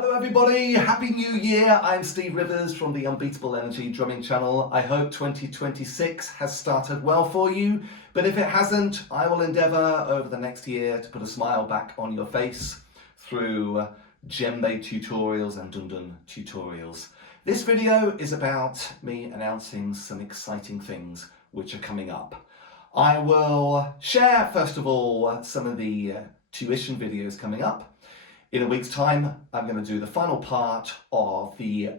Hello everybody, Happy New Year! I'm Steve Rivers from the Unbeatable Energy Drumming Channel. I hope 2026 has started well for you, but if it hasn't, I will endeavour over the next year to put a smile back on your face through djembe tutorials and dundun tutorials. This video is about me announcing some exciting things which are coming up. I will share, first of all, some of the tuition videos coming up. In a week's time, I'm going to do the final part of the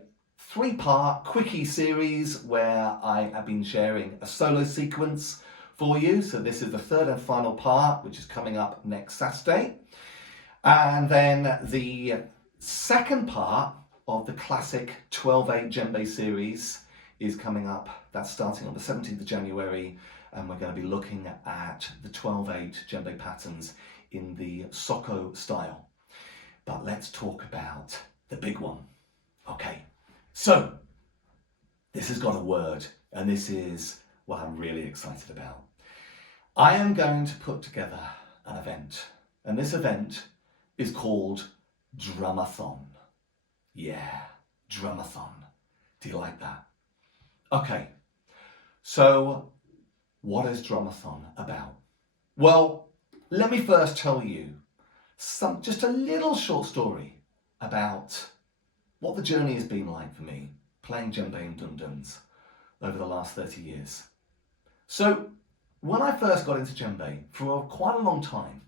3-part quickie series where I have been sharing a solo sequence for you. So this is the 3rd and final part, which is coming up next Saturday. And then the 2nd part of the classic 12/8 djembe series is coming up. That's starting on the 17th of January. And we're going to be looking at the 12/8 djembe patterns in the Soko style. But let's talk about the big one. Okay, so this has got a word, and this is what I'm really excited about. I am going to put together an event, and this event is called Drumathon. Yeah, Drumathon. Do you like that? Okay, so what is Drumathon about? Well, let me first tell you just a little short story about what the journey has been like for me playing djembe and dunduns over the last 30 years. So when I first got into djembe, for quite a long time,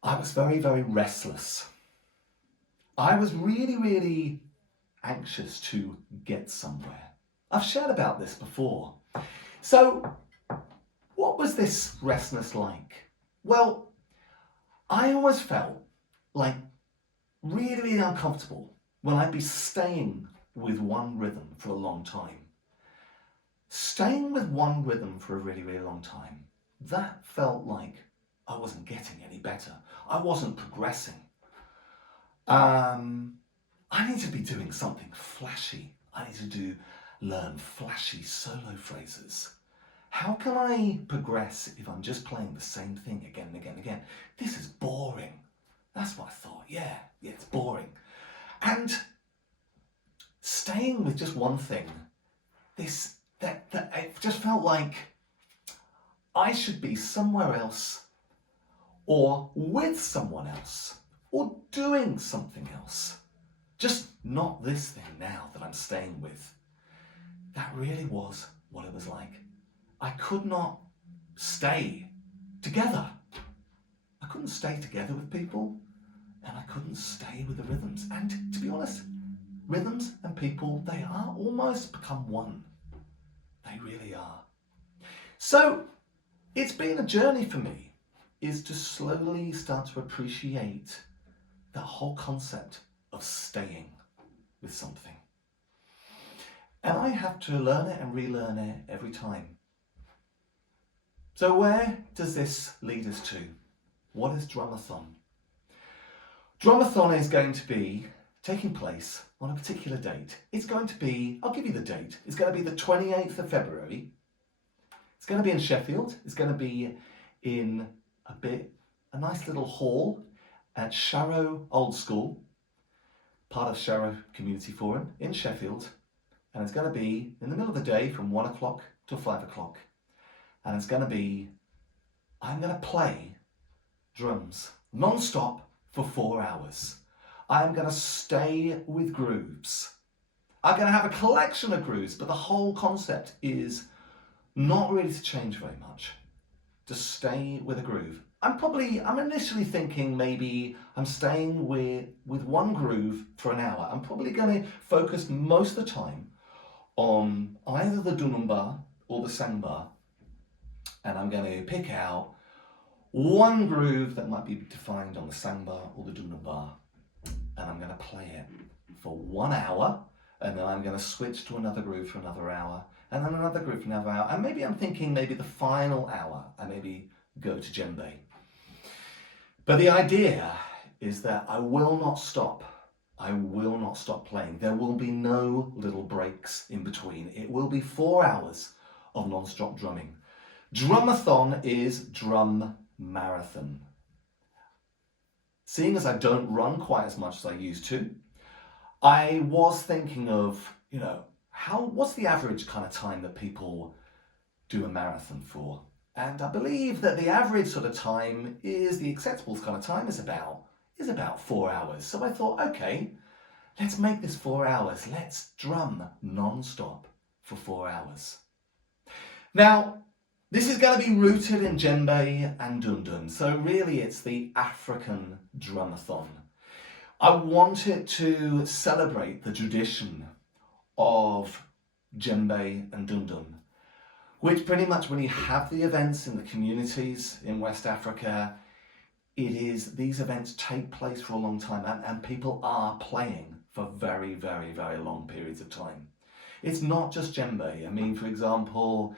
I was very, very restless. I was really, really anxious to get somewhere. I've shared about this before. So what was this restlessness like? Well, I always felt like really, really uncomfortable when I'd be staying with one rhythm for a long time. Staying with one rhythm for a really, really long time, that felt like I wasn't getting any better. I wasn't progressing. I need to be doing something flashy. I need to learn flashy solo phrases. How can I progress if I'm just playing the same thing again and again and again? This is boring. That's what I thought. Yeah, it's boring. And staying with just one thing, it just felt like I should be somewhere else, or with someone else, or doing something else. Just not this thing now that I'm staying with. That really was what it was like. I could not stay together. I couldn't stay together with people, and I couldn't stay with the rhythms. And to be honest, rhythms and people, they are almost become one. They really are. So it's been a journey for me, is to slowly start to appreciate that whole concept of staying with something. And I have to learn it and relearn it every time. So where does this lead us to? What is Drumathon? Drumathon is going to be taking place on a particular date. It's going to be, I'll give you the date, it's going to be the 28th of February. It's going to be in Sheffield. It's going to be in a nice little hall at Sharrow Old School, part of Sharrow Community Forum in Sheffield. And it's going to be in the middle of the day from 1 o'clock to 5 o'clock. And it's going to be, I'm going to play drums non-stop for 4 hours. I'm going to stay with grooves. I'm going to have a collection of grooves, but the whole concept is not really to change very much. To stay with a groove. I'm initially thinking maybe I'm staying with one groove for an hour. I'm probably going to focus most of the time on either the dunumba or the sangba. And I'm going to pick out one groove that might be defined on the sangba or the dunumba, and I'm going to play it for 1 hour, and then I'm going to switch to another groove for another hour, and then another groove for another hour, and maybe I'm thinking maybe the final hour I maybe go to djembe. But the idea is that I will not stop. I will not stop playing. There will be no little breaks in between. It will be 4 hours of non-stop drumming. Drumathon is drum marathon. seeing as I don't run quite as much as I used to, I was thinking of, what's the average kind of time that people do a marathon for? And I believe that the average sort of time is the acceptable kind of time is about 4 hours. So I thought, okay, let's make this 4 hours. Let's drum non-stop for 4 hours. Now, this is going to be rooted in djembe and dundun. So really it's the African Drumathon. I want it to celebrate the tradition of djembe and dundun, which pretty much when you have the events in the communities in West Africa, these events take place for a long time and people are playing for very, very, very long periods of time. It's not just djembe. I mean, for example,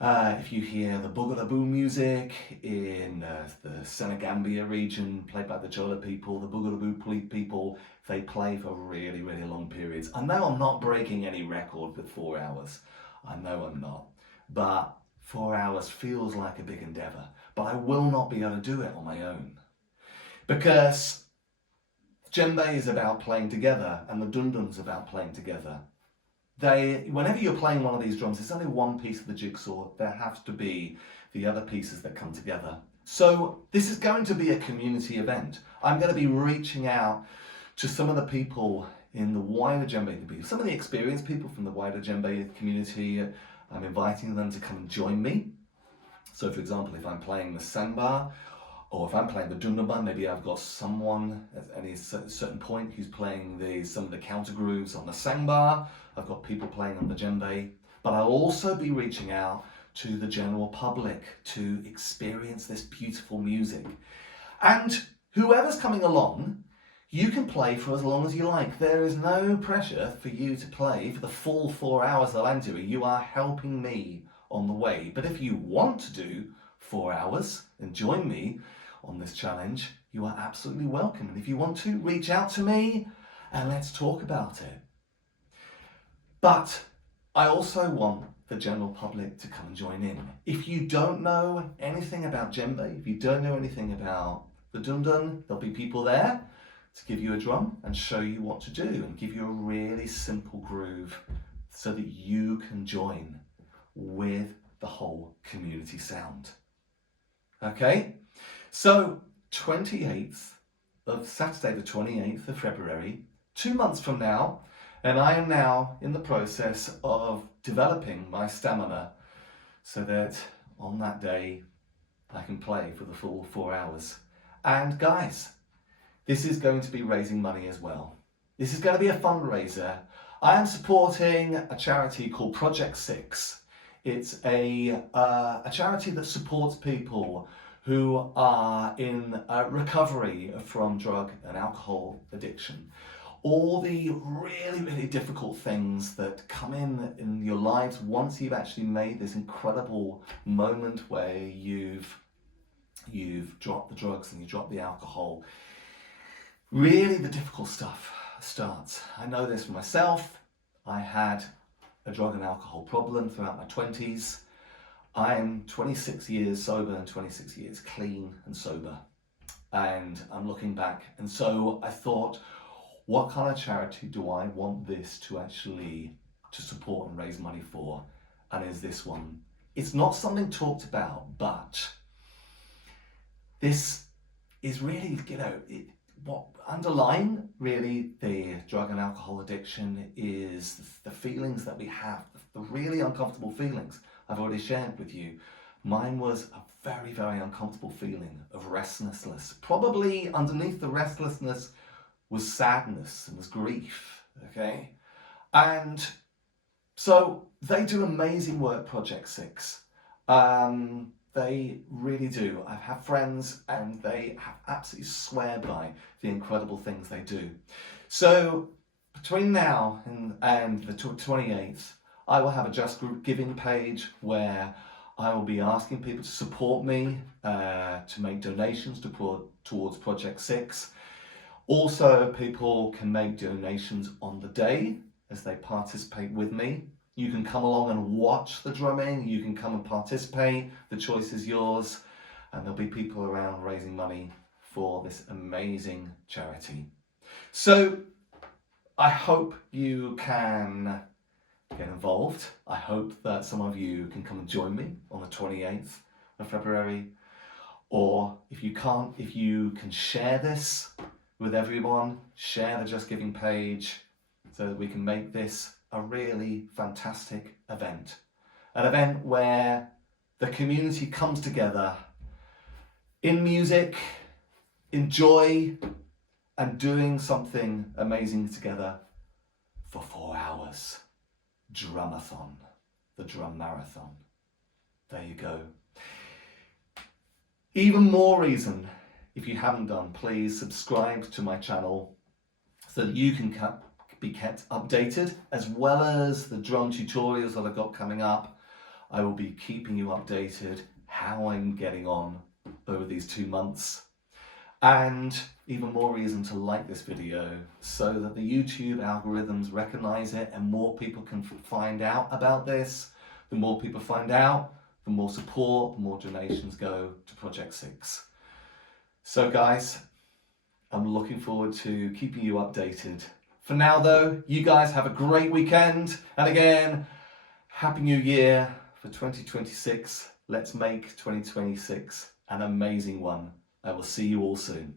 if you hear the boogaloo music in the Senegambia region, played by the Jola people, the boogaloo people, they play for really, really long periods. I know I'm not breaking any record with 4 hours. I know I'm not. But 4 hours feels like a big endeavour. But I will not be able to do it on my own. Because djembe is about playing together and the dundun's about playing together. Whenever you're playing one of these drums, it's only one piece of the jigsaw. There has to be the other pieces that come together. So this is going to be a community event. I'm going to be reaching out to some of the people in the wider djembe community, some of the experienced people from the wider djembe community. I'm inviting them to come and join me. So for example, if I'm playing the samba, or if I'm playing the dundun, maybe I've got someone at any certain point who's playing some of the counter grooves on the sangbar. I've got people playing on the djembe, but I'll also be reaching out to the general public to experience this beautiful music. And whoever's coming along, you can play for as long as you like. There is no pressure for you to play for the full 4 hours that I'm doing. You are helping me on the way. But if you want to do 4 hours and join me on this challenge, you are absolutely welcome. And if you want to, reach out to me and let's talk about it. But I also want the general public to come and join in. If you don't know anything about djembe, if you don't know anything about the dundun, there'll be people there to give you a drum and show you what to do and give you a really simple groove so that you can join with the whole community sound. Okay, so Saturday the 28th of February, 2 months from now, and I am now in the process of developing my stamina so that on that day I can play for the full 4 hours. And guys, this is going to be raising money as well. This is going to be a fundraiser. I am supporting a charity called Project 6. It's a charity that supports people who are in recovery from drug and alcohol addiction. All the really, really difficult things that come in your lives once you've actually made this incredible moment where you've dropped the drugs and you dropped the alcohol. Really, the difficult stuff starts. I know this for myself. I had a drug and alcohol problem throughout my 20s. I'm 26 years sober and 26 years clean and sober. And I'm looking back. And so I thought, what kind of charity do I want this to support and raise money for? And is this one? It's not something talked about, but this is really, what underlying really the drug and alcohol addiction is the feelings that we have, the really uncomfortable feelings I've already shared with you. Mine was a very, very uncomfortable feeling of restlessness. Probably underneath the restlessness was sadness and was grief, okay? And so they do amazing work, Project 6. They really do. I've had friends and they have absolutely swear by the incredible things they do. So between now and the 28th, I will have a JustGiving page where I will be asking people to support me, to make donations towards Project 6. Also, people can make donations on the day as they participate with me. You can come along and watch the drumming, you can come and participate, the choice is yours, and there'll be people around raising money for this amazing charity. So I hope you can get involved. I hope that some of you can come and join me on the 28th of February. Or if you can't, if you can share this with everyone, share the Just Giving page so that we can make this a really fantastic event. An event where the community comes together in music, in joy, and doing something amazing together for 4 hours. Drumathon, the drum marathon. There you go. Even more reason, if you haven't done, please subscribe to my channel so that you can be kept updated, as well as the drum tutorials that I've got coming up. I will be keeping you updated how I'm getting on over these 2 months. And even more reason to like this video so that the YouTube algorithms recognize it and more people can find out about this. The more people find out, the more support, the more donations go to Project 6. So guys, I'm looking forward to keeping you updated. For now though, you guys have a great weekend. And again, Happy New Year for 2026. Let's make 2026 an amazing one. I will see you all soon.